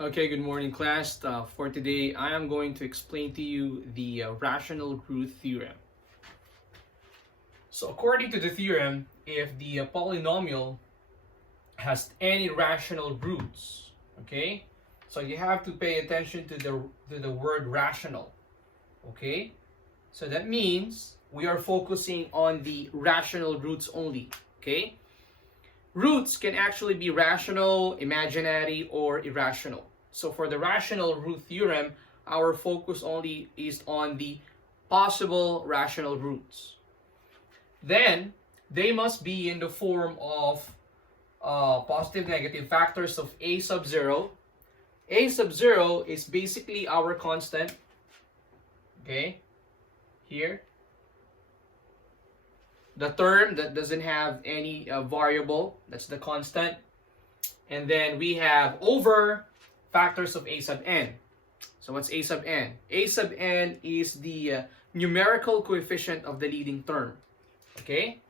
Okay, good morning class. For today, I am going to explain to you the rational root theorem. So according to the theorem, if the polynomial has any rational roots, okay? So you have to pay attention to the word rational, okay? So that means we are focusing on the rational roots only, okay? Roots can actually be rational, imaginary, or irrational. So for the rational root theorem, our focus only is on the possible rational roots. Then, they must be in the form of positive, negative factors of a sub 0. A sub 0 is basically our constant, okay, here. The term that doesn't have any variable, that's the constant. And then we have over factors of a sub n. So what's a sub n? A sub n is the numerical coefficient of the leading term. Okay?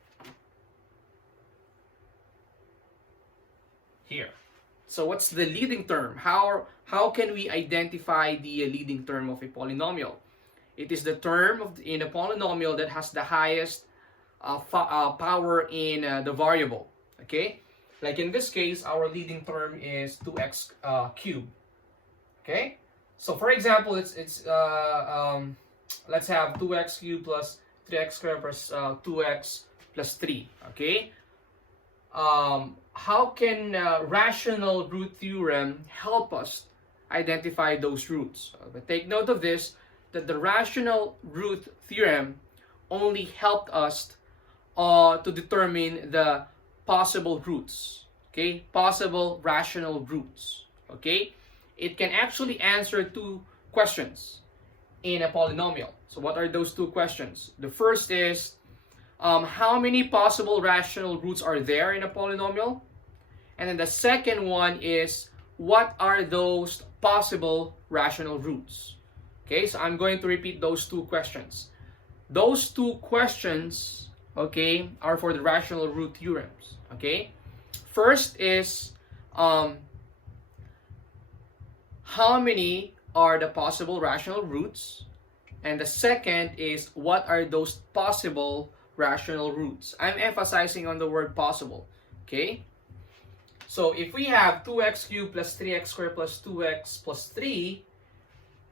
Here. So what's the leading term? How can we identify the leading term of a polynomial? It is the term in a polynomial that has the highest power in the variable. Okay? Like in this case, our leading term is 2x cubed. Okay? So for example, let's have 2x cubed plus 3x squared plus 2x plus 3. Okay? How can rational root theorem help us identify those roots? But take note of this, that the rational root theorem only helped us to determine the possible roots, okay? Possible rational roots, okay? It can actually answer two questions in a polynomial. So what are those two questions? The first is, how many possible rational roots are there in a polynomial? And then the second one is, what are those possible rational roots? Okay, so I'm going to repeat those two questions. Those two questions, okay, are for the rational root theorems. Okay, first is how many are the possible rational roots, and the second is what are those possible rational roots. I'm emphasizing on the word possible. Okay, so if we have 2x cubed plus 3x squared plus 2x plus 3,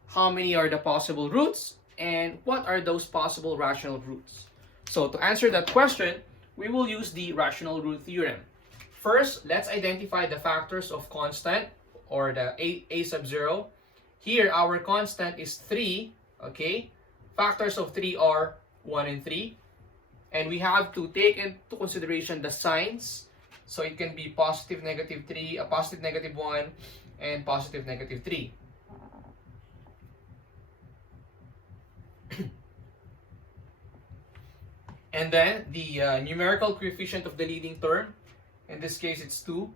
how many are the possible roots, and what are those possible rational roots? So to answer that question, we will use the rational root theorem. First, let's identify the factors of constant, or the a sub 0. Here, our constant is 3, okay? Factors of 3 are 1 and 3. And we have to take into consideration the signs. So it can be positive negative 3, positive negative 1, and positive negative 3. And then the numerical coefficient of the leading term, in this case it's 2.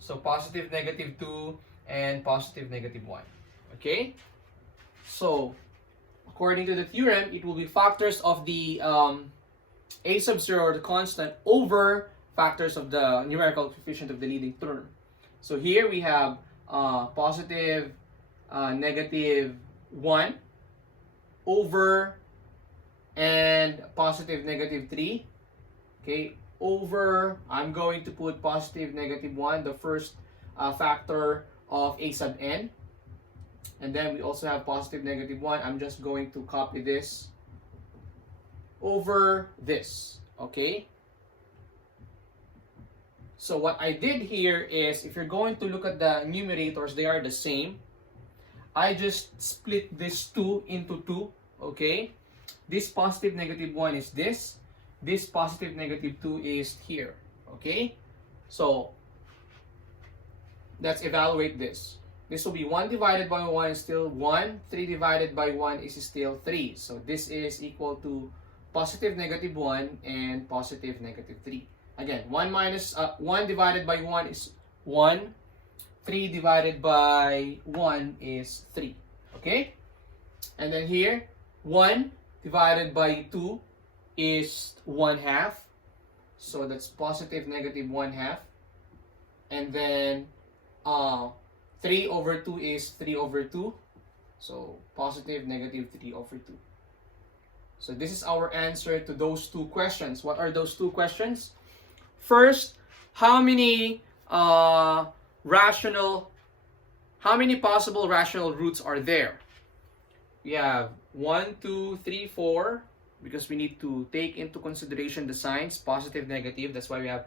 So positive negative 2 and positive negative 1. Okay? So according to the theorem, it will be factors of the a sub 0, or the constant, over factors of the numerical coefficient of the leading term. So here we have positive negative 1 over and positive negative 3. Okay, over, I'm going to put positive negative 1, the first factor of a sub n. And then we also have positive negative 1. I'm just going to copy this over this. Okay? So what I did here is, if you're going to look at the numerators, they are the same. I just split this 2 into 2. Okay? This positive negative 1 is this. This positive negative 2 is here. Okay? So let's evaluate this. This will be 1 divided by 1 is still 1. 3 divided by 1 is still 3. So this is equal to positive negative 1 and positive negative 3. Again, 1 divided by 1 is 1. 3 divided by 1 is 3. Okay? And then here, 1 divided by 2 is 1/2. So that's positive negative 1/2. And then 3 over 2 is 3 over 2. So positive, negative 3 over 2. So this is our answer to those two questions. What are those two questions? First, how many possible rational roots are there? We have 1, 2, 3, 4, because we need to take into consideration the signs, positive, negative. That's why we have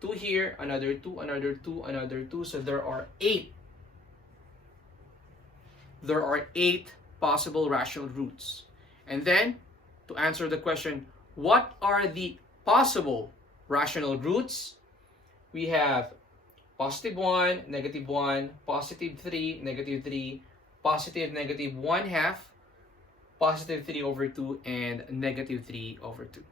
2 here, another 2, another 2, another 2. So there are 8. There are 8 possible rational roots. And then, to answer the question, what are the possible rational roots? We have positive 1, negative 1, positive 3, negative 3, positive negative 1/2, positive 3 over 2, and negative 3 over 2.